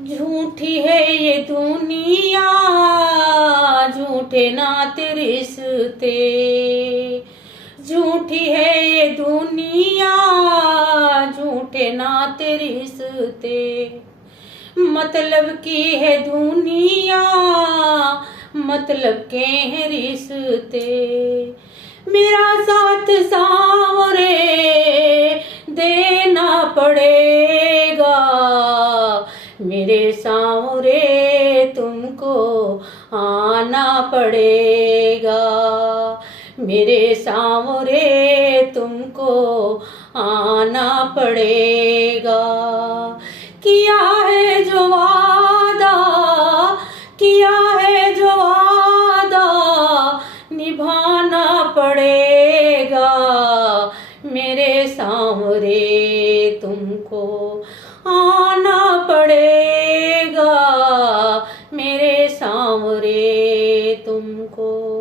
झूठी है ये दुनिया, झूठे नाते रिश्ते। झूठी है ये दुनिया, झूठे नाते रिश्ते। मतलब की है दुनिया, मतलब के हैं रिश्ते। मेरा साथ सांवरे देना पड़ेगा, मेरे सांवरे तुमको आना पड़ेगा। मेरे सांवरे तुमको आना पड़ेगा। किया है जो वादा, किया है जो वादा, निभाना पड़ेगा। मेरे सांवरे तुमको आना पड़ेगा, मेरे सांवरे तुमको।